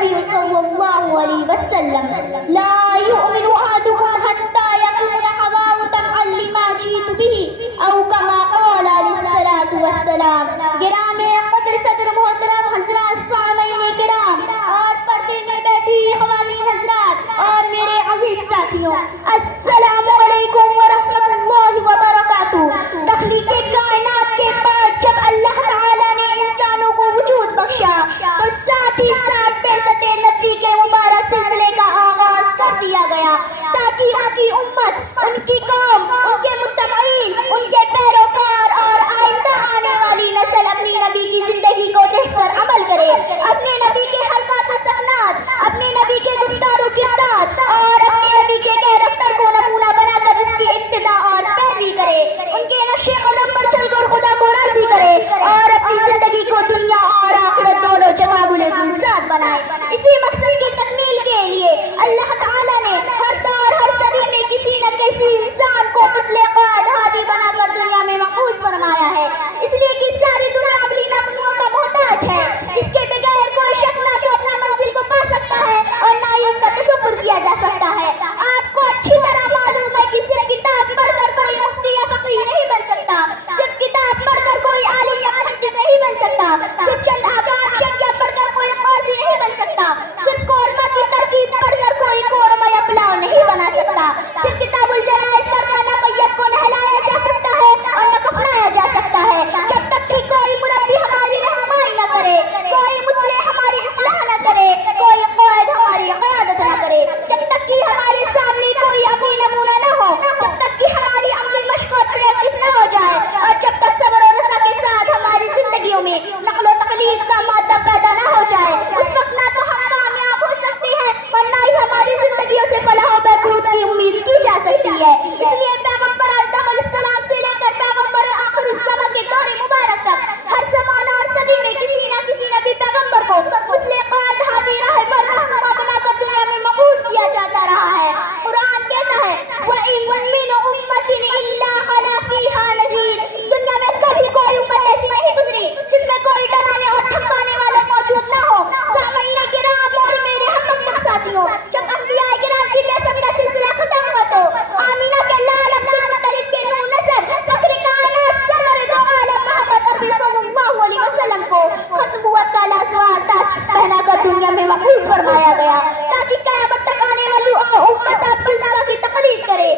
النبي صلى الله عليه وسلم لا يؤمن أحدكم حتى يكون هواه تبعا لما جئت به أو كما قال عليه الصلاة والسلام. گرام قدر صدر محترم حضرات، سامعین کرام اور پردے میں بیٹھی خواتین حضرات اور میرے عزیز ساتھیوں، السلام علیکم ورحمۃ اللہ وبرکاتہ. تخلیق کائنات کے بعد جب اللہ تعالیٰ نے انسانوں کو وجود بخشا تو ساتھ ہی ساتھ بعثت نبی کے مبارک سلسلے کا آغاز کر دیا گیا تاکہ ان کی امت، ان کی قوم، ان کے متبعین، ان کے پیروکار اور آئندہ آنے والی نسل اپنی نبی کی زندگی کو دیکھ کر عمل کرے، اپنے نبی کے حرکات و سکنات، اپنے نبی کے گفتار و کردار اور اپنے نبی کے کیریکٹر کو نمونہ بنا کر اس کی ابتدا اور پیروی کرے، ان کے نقش قدم پر چل کر خدا کو راضی کرے اور اپنی زندگی کو دنیا اور آخرت دونوں جگہ گلزار بنائے. اسی مقصد کی تکمیل کے لیے اللہ تعالیٰ نے ہر دور ہر صدی میں کسی نہ کسی انسان کو مثل قائد ہادی بنا کر دنیا میں محفوظ فرمایا ہے، اس لیے کہ ساری دنیا اپنی نقلوں کا محتاج ہے. اس کے بغیر کوئی شخص نہ تو اپنی منزل کو پا سکتا ہے اور نہ ہی اس کا تصور کیا جا سکتا ہے. آپ کو اچھی طرح معلوم ہے کہ صرف کتاب پڑھ کر کوئی مفتی یا فقیہ نہیں بن سکتا، صرف کتاب پڑھ کر کوئی عالم یا محدث نہیں بن سکتا، صرف چند آباد شریعہ پڑھ کر کوئی قاضی نہیں بن سکتا، صرف قورمہ کی ترکیب پڑھ کر کوئی قورمہ یا پلاؤ نہیں بنا سکتا، صرف کتاب الجنائز پڑھ کر نہ میت کو نہلایا جا سکتا ہے اور نہ کفنایا جا سکتا ہے. جب تک کہ کوئی مربی ہماری رہنمائی نہ کرے، کوئی مصلح ہماری اصلاح نہ کرے، کوئی قائد ہماری قیادت نہ کرے، جب تک کہ ہمارے سامنے کوئی اپنی نمونہ نہ ہو، جب تک کہ ہماری عملی مشق اور پریکٹس نہ ہو جائے اور جب تک صبر و رضا کے ساتھ ہماری زندگیوں میں نقل و تقلید کا مادہ پیدا نہ ہو جائے، اس وقت نہ تو ہم کامیاب ہو سکتے ہیں اور نہ ہی ہماری زندگیوں سے فلاح و بہبود کی امید کی جا سکتی ہے. اس لیے پیغمبر آدم علیہ السلام سے لے کر پیغمبر آخر الزماں کے دور مبارک تک ہر زمانہ اور صدی میں کسی نہ کسی نبی پیغمبر کو مثل قائد ہادی راہبر رہنما بنا کر دنیا میں مبعوث کیا جاتا رہا ہے. قرآن کہتا ہے وَإِن مِّنْ أُمَّةٍ إِلَّا خَلَا فِيهَا نَذِيرٌ. دنیا میں کبھی کوئی امت ایسی نہیں گزری جس میں کوئی ڈرانے اور دھمکانے والا موجود نہ ہو. سامعین کرام اور میرے ہم مکتب ساتھیوں، جب انبیاء کرام کی بعثت کا سلسلہ ختم ہوا تو آمینہ کے لال عبد المطلب کے نور نظر فخر کائنات سرور دو عالم محمد عربی صلی اللہ علیہ وسلم کو ختم کا لازوال تاج پہنا کر دنیا میں محفوظ فرمایا گیا تاکہ قیامت تک آنے والی امت آپ کی تقلید کرے.